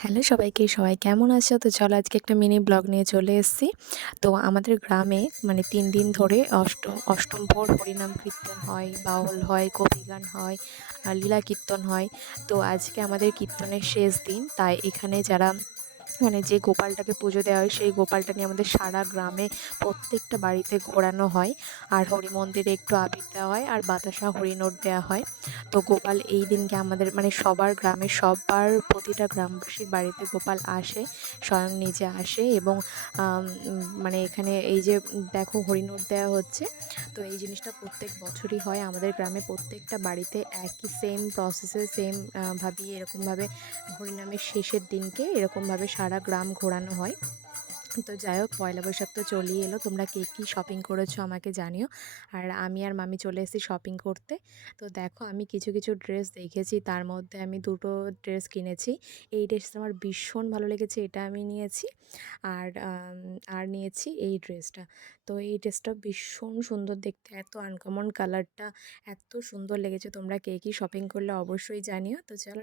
Hello সবাইকে, সবাই কেমন আছো? তো চলো আজকে একটা মিনি ব্লগ নিয়ে চলে এসেছি। তো আমাদের গ্রামে মানে ৩ দিন ধরে অষ্টম ভোর হরিনাম কীর্তন হয়, বাউল হয়, কবি গান হয়, লীলা কীর্তন হয়। তো আজকে আমাদের কীর্তনের শেষ দিন। তাই এখানে যারা মানে যে গোপালটাকে পুজো দেওয়া হয় সেই গোপালটা নিয়ে আমাদের সারা গ্রামে প্রত্যেকটা বাড়িতে ঘোরানো হয়। আর হরি মন্দিরে একটু আবির দেওয়া হয় আর বাতাসা হরিনোট দেওয়া হয়। তো গোপাল এই দিনকে আমাদের মানে সবার গ্রামের সবার প্রতিটা গ্রামবাসীর বাড়িতে গোপাল আসে, স্বয়ং নিজে আসে এবং মানে এখানে এই যে দেখো হরিনোট দেওয়া হচ্ছে। তো এই জিনিসটা প্রত্যেক বছরই হয় আমাদের গ্রামে, প্রত্যেকটা বাড়িতে একই সেম প্রসেসে সেম ভাবেই এরকমভাবে হরিনামের শেষের দিনকে এরকমভাবে সারা গ্রাম ঘোরানো হয়। তো যাই হোক, পয়লা বৈশাখ তো চলেই এলো। তোমরা কে কী শপিং করেছো আমাকে জানিও। আর আমি আর মামি চলে এসেছি শপিং করতে। তো দেখো, আমি কিছু কিছু ড্রেস দেখেছি, তার মধ্যে আমি দুটো ড্রেস কিনেছি। এই ড্রেসটা আমার ভীষণ ভালো লেগেছে, এটা আমি নিয়েছি। আর আর নিয়েছি এই ড্রেসটা। তো এই ড্রেসটা ভীষণ সুন্দর দেখতে, এত আনকমন কালারটা এত সুন্দর লেগেছে। তোমরা কে কী শপিং করলে অবশ্যই জানিও। তো চলো